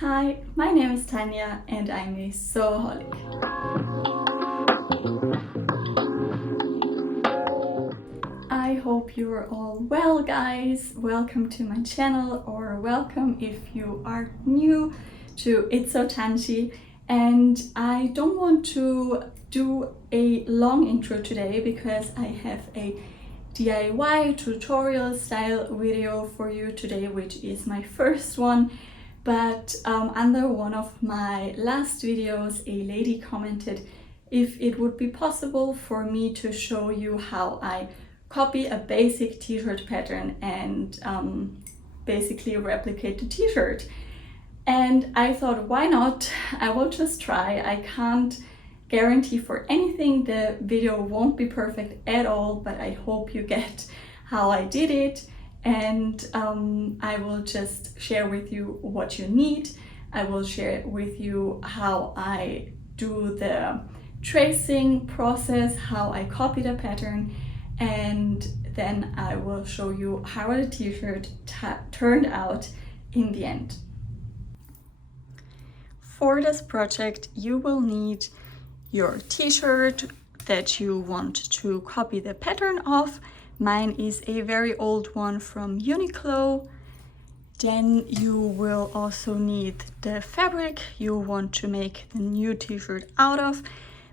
Hi, my name is Tanya and I'm a sewaholic. I hope you are all well, guys. Welcome to my channel, or welcome if you are new to It's So Tanchi. And I don't want to do a long intro today because I have a DIY tutorial style video for you today, which is my first one. But under one of my last videos, a lady commented if it would be possible for me to show you how I copy a basic t-shirt pattern and basically replicate the t-shirt. And I thought, why not? I will just try. I can't guarantee for anything. The video won't be perfect at all, but I hope you get how I did it. And I will just share with you what you need. I will share with you how I do the tracing process, how I copy the pattern, and then I will show you how the t-shirt turned out in the end. For this project, you will need your t-shirt that you want to copy the pattern of. Mine is a very old one from Uniqlo. Then you will also need the fabric you want to make the new t-shirt out of.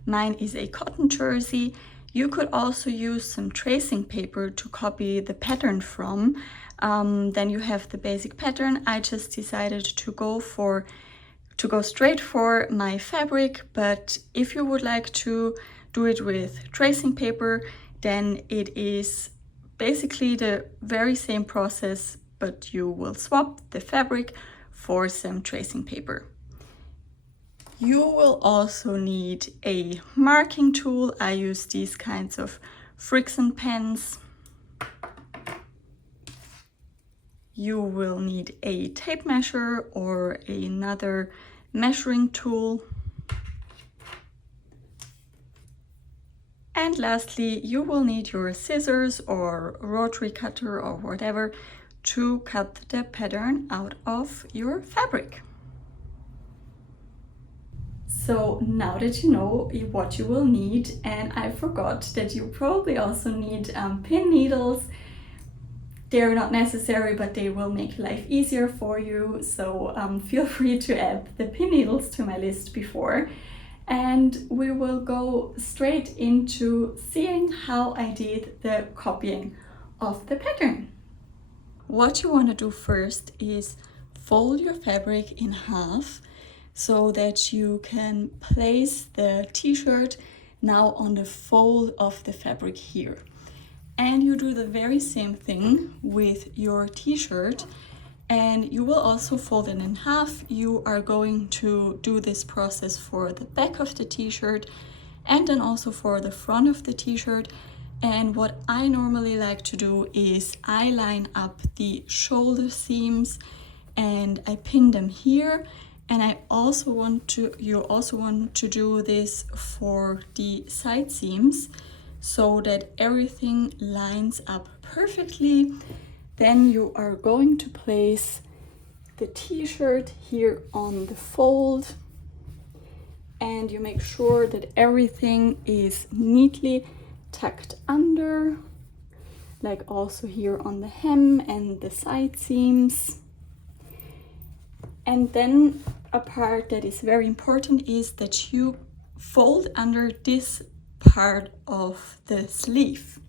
Mine is a cotton jersey. You could also use some tracing paper to copy the pattern from. Then you have the basic pattern. I just decided to go straight for my fabric, but if you would like to do it with tracing paper, then it is basically the very same process, but you will swap the fabric for some tracing paper. You will also need a marking tool. I use these kinds of Friction pens. You will need a tape measure or another measuring tool. And lastly, you will need your scissors or rotary cutter or whatever to cut the pattern out of your fabric. So now that you know what you will need, and I forgot that you probably also need pin needles. They're not necessary, but they will make life easier for you. So feel free to add the pin needles to my list before. And we will go straight into seeing how I did the copying of the pattern. What you want to do first is fold your fabric in half so that you can place the t-shirt now on the fold of the fabric here. And you do the very same thing with your t-shirt, and you will also fold it in half. You are going to do this process for the back of the t-shirt and then also for the front of the t-shirt. And what I normally like to do is I line up the shoulder seams and I pin them here. And you also want to do this for the side seams so that everything lines up perfectly. Then you are going to place the t-shirt here on the fold, and you make sure that everything is neatly tucked under, like also here on the hem and the side seams. And then a part that is very important is that you fold under this part of the sleeve,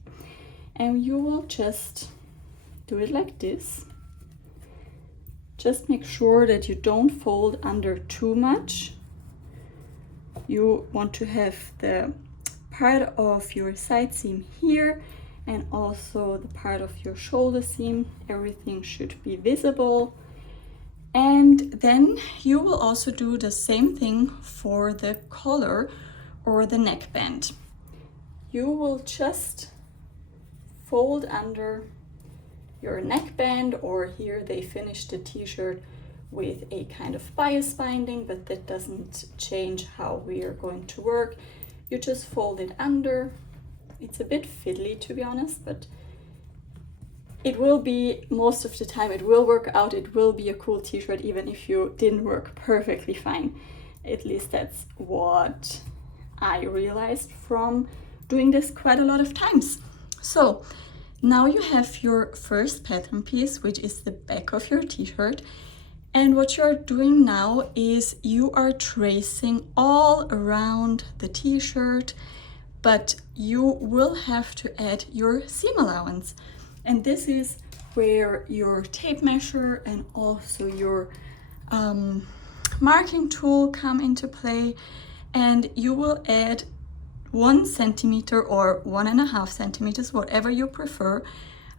and you will just do it like this. Just make sure that you don't fold under too much. You want to have the part of your side seam here and also the part of your shoulder seam. Everything should be visible. And then you will also do the same thing for the collar or the neckband. You will just fold under your neckband, or here they finished the t-shirt with a kind of bias binding, but that doesn't change how we are going to work. You just fold it under. It's a bit fiddly, to be honest, but it will be, most of the time, it will work out. It will be a cool t-shirt even if you didn't work perfectly fine. At least that's what I realized from doing this quite a lot of times. So now you have your first pattern piece, which is the back of your t-shirt. And what you're doing now is you are tracing all around the t-shirt, but you will have to add your seam allowance. And this is where your tape measure and also your marking tool come into play. And you will add 1 centimeter or 1.5 centimeters, whatever you prefer,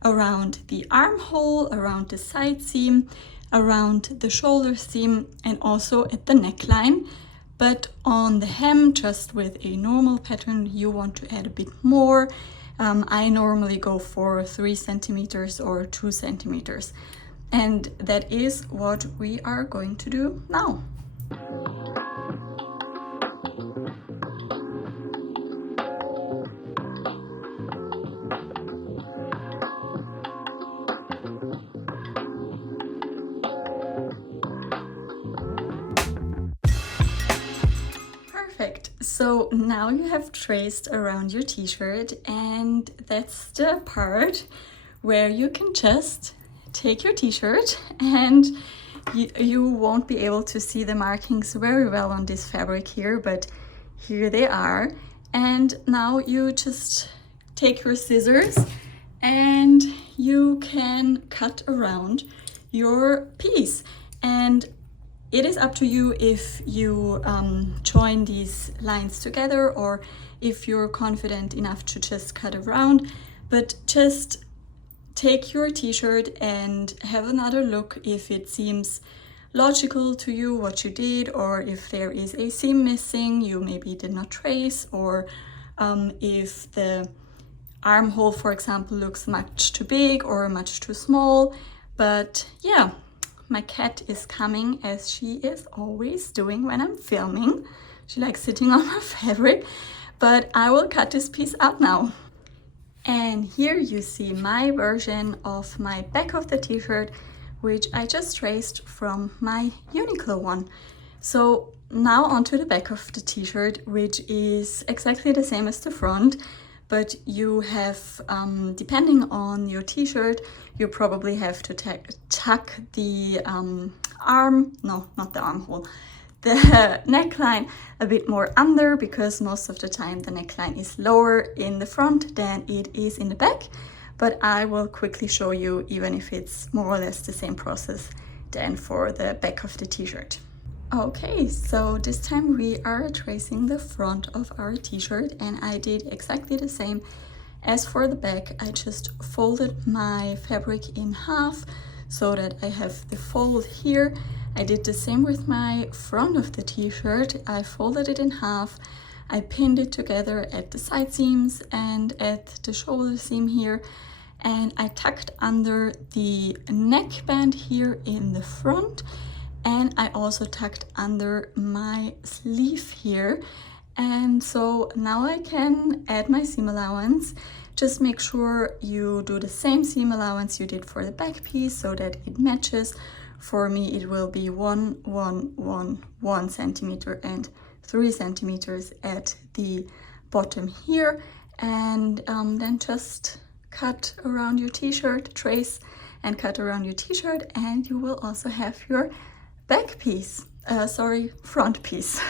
around the armhole, around the side seam, around the shoulder seam, and also at the neckline. But on the hem, just with a normal pattern, you want to add a bit more. I normally go for 3 centimeters or 2 centimeters. And that is what we are going to do now. Perfect. So now you have traced around your t-shirt, and that's the part where you can just take your t-shirt, and you won't be able to see the markings very well on this fabric here, but here they are. And now you just take your scissors and you can cut around your piece. And it is up to you if you join these lines together or if you're confident enough to just cut around, but just take your t-shirt and have another look if it seems logical to you what you did, or if there is a seam missing you maybe did not trace, or if the armhole, for example, looks much too big or much too small. But yeah, my cat is coming, as she is always doing when I'm filming. She likes sitting on my fabric, but I will cut this piece out now. And here you see my version of my back of the t-shirt, which I just traced from my Uniqlo one. So now onto the back of the t-shirt, which is exactly the same as the front, but you have, depending on your t-shirt, you probably have to tuck the the neckline a bit more under, because most of the time the neckline is lower in the front than it is in the back. But I will quickly show you, even if it's more or less the same process than for the back of the t-shirt. Okay, so this time we are tracing the front of our t-shirt, and I did exactly the same as for the back. I just folded my fabric in half so that I have the fold here. I did the same with my front of the t-shirt. I folded it in half. I pinned it together at the side seams and at the shoulder seam here, and I tucked under the neckband here in the front, and I also tucked under my sleeve here. And so now I can add my seam allowance. Just make sure you do the same seam allowance you did for the back piece so that it matches. For me it will be 1 centimeter and 3 centimeters at the bottom here, and then just cut around your t-shirt, trace and cut around your t-shirt, and you will also have your back piece, front piece.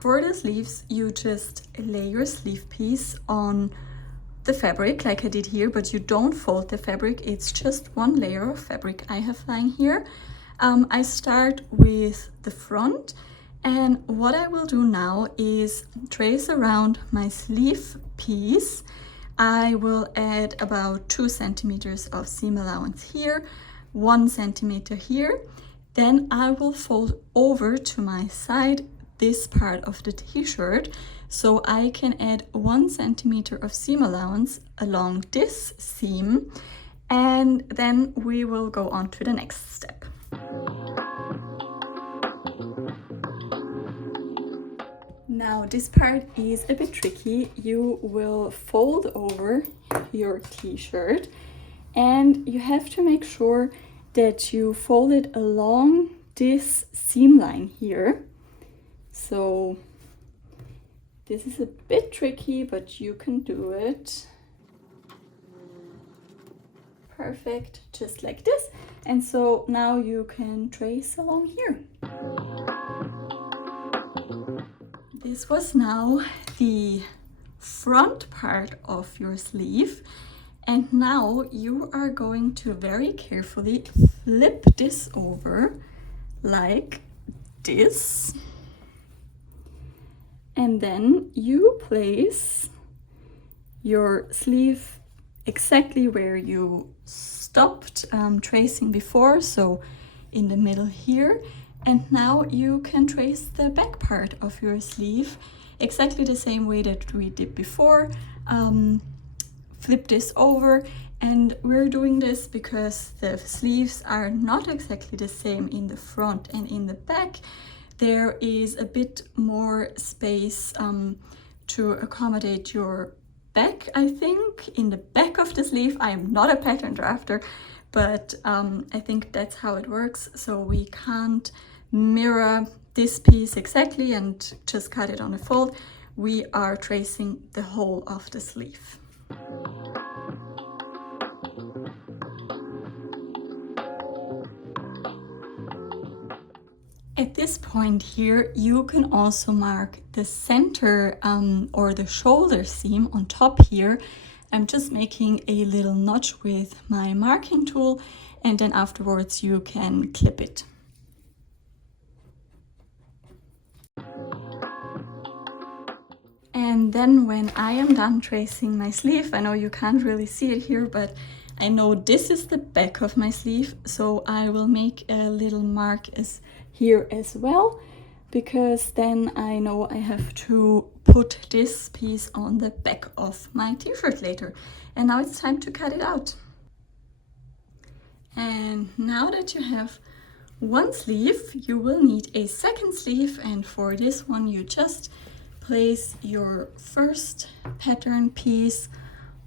For the sleeves, you just lay your sleeve piece on the fabric like I did here, but you don't fold the fabric. It's just one layer of fabric I have lying here. I start with the front, and what I will do now is trace around my sleeve piece. I will add about 2 centimeters of seam allowance here, 1 centimeter here. Then I will fold over to my side this part of the t-shirt, so I can add 1 centimeter of seam allowance along this seam, and then we will go on to the next step. Now this part is a bit tricky. You will fold over your t-shirt and you have to make sure that you fold it along this seam line here. So this is a bit tricky, but you can do it. Perfect, just like this. And so now you can trace along here. This was now the front part of your sleeve. And now you are going to very carefully flip this over like this. And then you place your sleeve exactly where you stopped tracing before, so in the middle here. And now you can trace the back part of your sleeve exactly the same way that we did before. Flip this over, and we're doing this because the sleeves are not exactly the same in the front and in the back. There is a bit more space to accommodate your back, I think, in the back of the sleeve. I am not a pattern drafter, but I think that's how it works. So we can't mirror this piece exactly and just cut it on a fold. We are tracing the whole of the sleeve. At this point here, you can also mark the center or the shoulder seam on top here. I'm just making a little notch with my marking tool, and then afterwards you can clip it. And then when I am done tracing my sleeve, I know you can't really see it here, but I know this is the back of my sleeve, so I will make a little mark here as well, because then I know I have to put this piece on the back of my t-shirt later. And now it's time to cut it out. And now that you have one sleeve, you will need a second sleeve, and for this one you just place your first pattern piece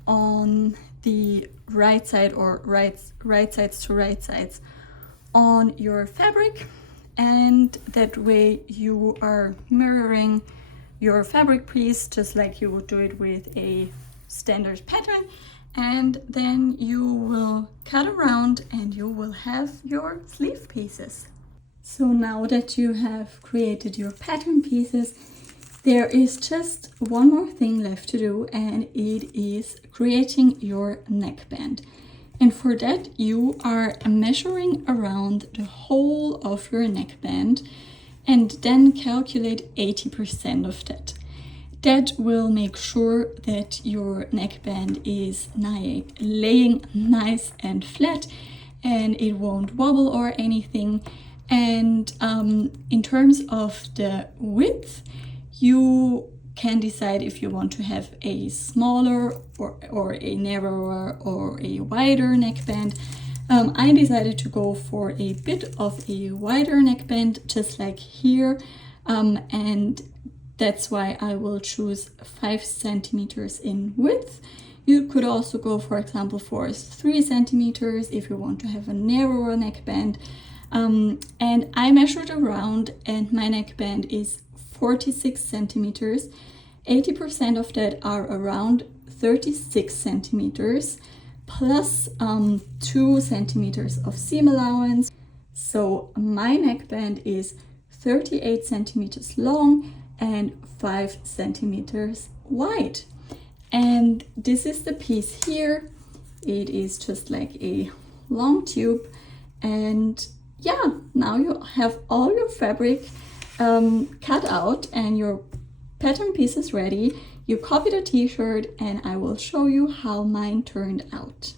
on the right side, or right sides to right sides on your fabric, and that way you are mirroring your fabric piece just like you would do it with a standard pattern. And then you will cut around and you will have your sleeve pieces. So now that you have created your pattern pieces, there is just one more thing left to do, and it is creating your neckband. And for that, you are measuring around the whole of your neckband and then calculate 80% of that. That will make sure that your neckband is laying nice and flat, and it won't wobble or anything. And in terms of the width, you can decide if you want to have a smaller or a narrower or a wider neckband. I decided to go for a bit of a wider neckband, just like here, and that's why I will choose 5 centimeters in width. You could also go, for example, for 3 centimeters if you want to have a narrower neckband. And I measured around, and my neckband is 46 centimeters. 80% of that are around 36 centimeters, plus 2 centimeters of seam allowance. So my neckband is 38 centimeters long and 5 centimeters wide. And this is the piece here. It is just like a long tube. And yeah, now you have all your fabric cut out and your pattern piece is ready. You copy the t-shirt and I will show you how mine turned out.